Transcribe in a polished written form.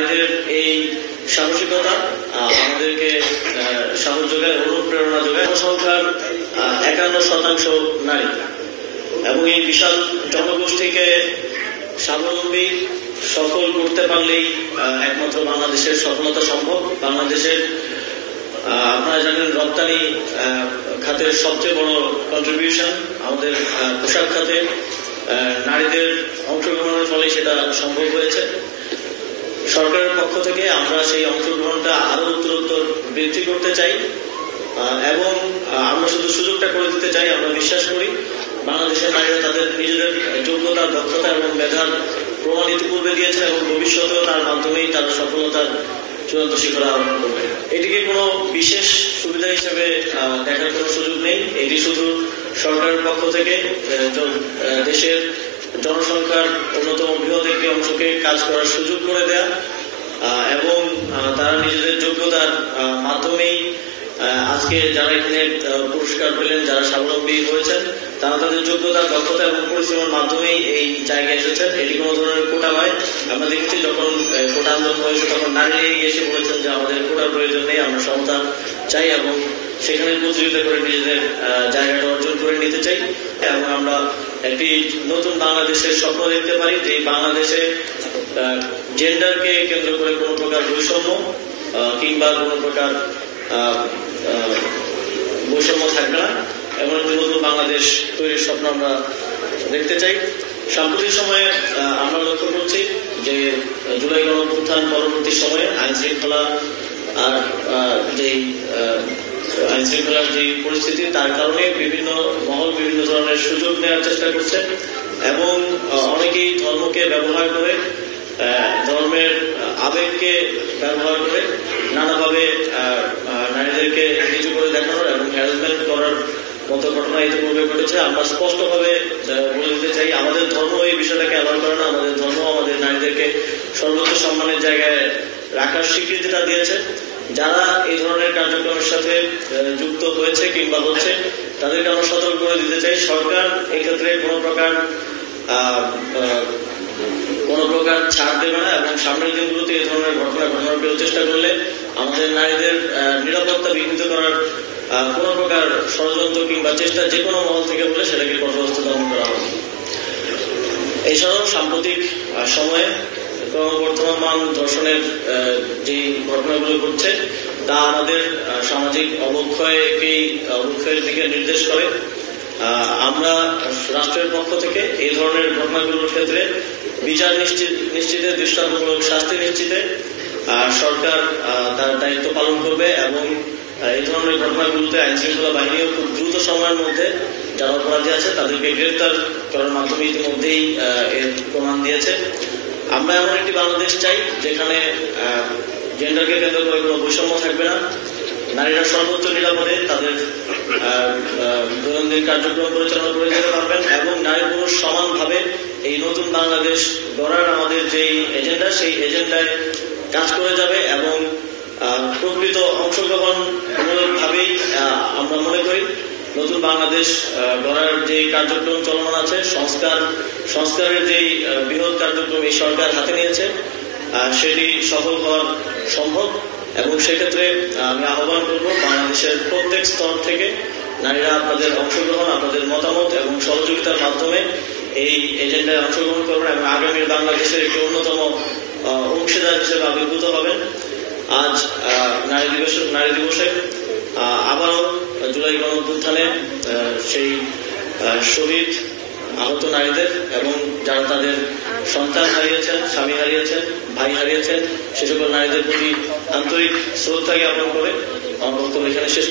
নারীদের এই সাহসিকতা আমাদেরকে সাহস যোগায়, অনুপ্রেরণা যোগায়। জনসংখ্যার 51% নারী এবং এই বিশাল জনগোষ্ঠীকে স্বাবলম্বী সফল করতে পারলেই একমাত্র বাংলাদেশের সফলতা সম্ভব। বাংলাদেশের আপনারা জানেন রপ্তানি খাতের সবচেয়ে বড় কন্ট্রিবিউশন আমাদের পোশাক খাতে নারীদের অংশগ্রহণের ফলে সেটা সম্ভব হয়েছে। সরকারের পক্ষ থেকে আমরা সেই অংশগ্রহণটা আরো উত্তরোত্তর বৃদ্ধি করতে চাই এবং আমরা শুধু সুযোগটা করে দিতে চাই। আমরা বিশ্বাস করি বাংলাদেশের নারীরা তাদের নিজেদের যোগ্যতা, দক্ষতা এবং মেধার প্রমাণ ইতিপূর্বে দিয়েছেন এবং ভবিষ্যতেও তার মাধ্যমেই তারা সফলতার চূড়ান্ত শিখরে আরোহণ করবে। এটিকে কোনো বিশেষ সুবিধা হিসেবে দেখার কোনো সুযোগ নেই। এটি শুধু সরকারের পক্ষ থেকে দেশের জনসংখ্যার অন্যতম বৃহৎ একটি অংশকে কাজ করার সুযোগ করে দেয়া এবং তারা নিজেদের যোগ্যতার মাধ্যমেই আজকে যারা এখানে পুরস্কার পেলেন, যারা স্বাবলম্বী হয়েছেন, তারা তাদের যোগ্যতা, দক্ষতা এবং পরিশ্রমের মাধ্যমেই এই জায়গায় এসেছেন। এটি কোনো ধরনের কোটা নয়। আমরা দেখেছি যখন কোটা আন্দোলন হয়েছে তখন নারীরা এগিয়ে এসে বলেছেন যে আমাদের কোটার প্রয়োজন নেই, আমরা সমতা চাই এবং সেখানে প্রতিযোগিতা করে নিজেদের জায়গাটা অর্জন করে নিতে চাই এবং আমরা একটি নতুন বাংলাদেশের স্বপ্ন দেখতে পারি যে বাংলাদেশে জেন্ডারকে কেন্দ্র করে কোনো প্রকার বৈষম্য কিংবা কোনো প্রকার বৈষম্য থাকবে না, এমন একটি নতুন বাংলাদেশ তৈরির স্বপ্ন আমরা দেখতে চাই। সাম্প্রতিক সময়ে আমরা লক্ষ্য করছি যে জুলাই গণঅভ্যুত্থান পরবর্তী সময়ে আইন শৃঙ্খলার যে পরিস্থিতি তার কারণে বিভিন্ন মহল বিভিন্ন ধরনের সুযোগ নেওয়ার চেষ্টা করছে এবং অনেকেই ধর্মকে ব্যবহার করে, ধর্মের আবেগকে ব্যবহার করে নানাভাবে নারীদেরকে নিচু করে দেখানোর এবং হ্যারাসমেন্ট করার মতো ঘটনা ইতিপূর্বে ঘটেছে। আমরা স্পষ্টভাবে বলে দিতে চাই আমাদের ধর্ম এই বিষয়টাকে অ্যালাউ করে না। আমাদের ধর্ম আমাদের নারীদেরকে সর্বোচ্চ সম্মানের জায়গায় রাখার স্বীকৃতিটা দিয়েছে। যারা এই ধরনের কার্যক্রমের সাথে যুক্ত হয়েছে কিংবা হচ্ছে তাদেরকে আমরা সতর্ক করে দিতে চাই সরকার এক্ষেত্রে কোনো প্রকার ছাড় দেবে না এবং সামনের দিনগুলোতে এই ধরনের ঘটনা ঘটানোর চেষ্টা করলে আমাদের নারীদের নিরাপত্তা বিঘ্নিত করার কোনো প্রকার ষড়যন্ত্র কিংবা চেষ্টা যে কোনো মহল থেকে হলে সেটাকে কঠোর হস্তে দমন করা হবে। এছাড়াও সাম্প্রতিক সময়ে ক্রমবর্ধমান ধর্ষণের যে ঘটনাগুলো ঘটছে তা আমাদের সামাজিক অবক্ষয়ের দিকে নির্দেশ করে। আমরা রাষ্ট্রের পক্ষ থেকে এই ধরনের ঘটনাগুলোর ক্ষেত্রে বিচার নিশ্চিতে, দৃষ্টান্তমূলক শাস্তি নিশ্চিতে সরকার তার দায়িত্ব পালন করবে এবং এই ধরনের ঘটনাগুলোতে আইন শৃঙ্খলা বাহিনীও খুব দ্রুত সময়ের মধ্যে যারা অপরাধী আছে তাদেরকে গ্রেফতার করার মাধ্যমে ইতিমধ্যেই এর প্রমাণ দিয়েছে। আমরা এমন একটি বাংলাদেশ চাই যেখানে জেন্ডারকে কেন্দ্র করে কোনো বৈষম্য থাকবে না, নারীরা সর্বোচ্চ নিরাপদে তাদের দৈনন্দিন কার্যক্রম পরিচালনা করে যেতে পারবেন এবং নারী পুরুষ সমানভাবে এই নতুন বাংলাদেশ গড়ার আমাদের যেই এজেন্ডা সেই এজেন্ডায় কাজ করে যাবে এবং প্রকৃত অংশগ্রহণমূলকভাবেই আমরা মনে করি নতুন বাংলাদেশ গড়ার যে কার্যক্রম চলমান আছে, সংস্কারের যে বৃহৎ কার্যক্রম এই সরকার হাতে নিয়েছে সেটি সফল হওয়া সম্ভব এবং সেক্ষেত্রে আমি আহ্বান করব বাংলাদেশের প্রত্যেক স্তর থেকে নারীরা আপনাদের অংশগ্রহণ, আপনাদের মতামত এবং সহযোগিতার মাধ্যমে এই এজেন্ডায় অংশগ্রহণ করবেন এবং আগামীর বাংলাদেশের একটি অন্যতম অংশীদার হিসেবে আবির্ভূত হবেন। আজ নারী দিবসে আবারও জুলাই গণঅভ্যুত্থানে সেই শহীদ আহত নারীদের এবং যারা তাদের সন্তান হারিয়েছেন, স্বামী হারিয়েছেন, ভাই হারিয়েছেন সে সকল নারীদের প্রতি আন্তরিক শ্রদ্ধা জ্ঞাপন করে আমার বক্তব্য এখানে শেষ